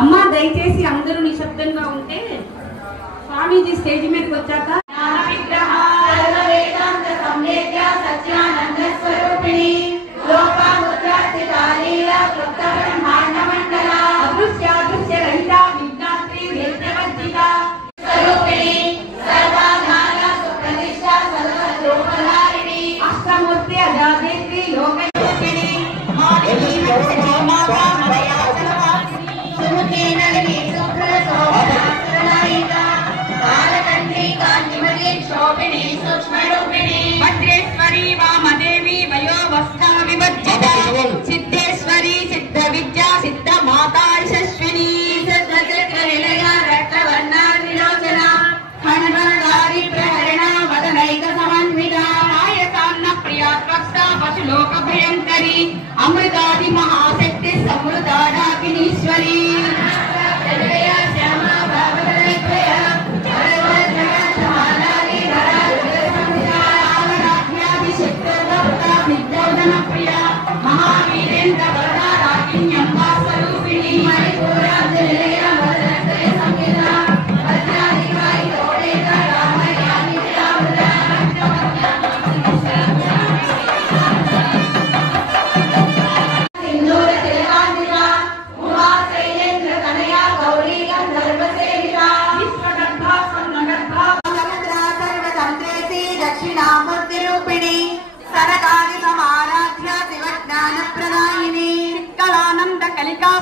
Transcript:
అమ్మా దయచేసి అందరూ నిశ్శబ్దంగా ఉంటే స్వామీజీ స్టేజ్ మీదకి వచ్చాక वज्रेश्वरी वामदेवी वयोवस्था विवर्जिता सिद्धेश्वरी सिद्ध विद्या सिद्ध माता यशस्विनी सिद्धचक्रनिलया रक्तवर्णा विलोचना खण्डनधारी प्रहरणा वदनैक समन्विता मायसान्न प्रिया त्वक्ता पशुलोक भयंकरी अमृतादि महाशक्ति समृता डाकिनीश्वरी सरकारी समाराध्या शिव ज्ञान प्रदायिनी कलानंद कलिका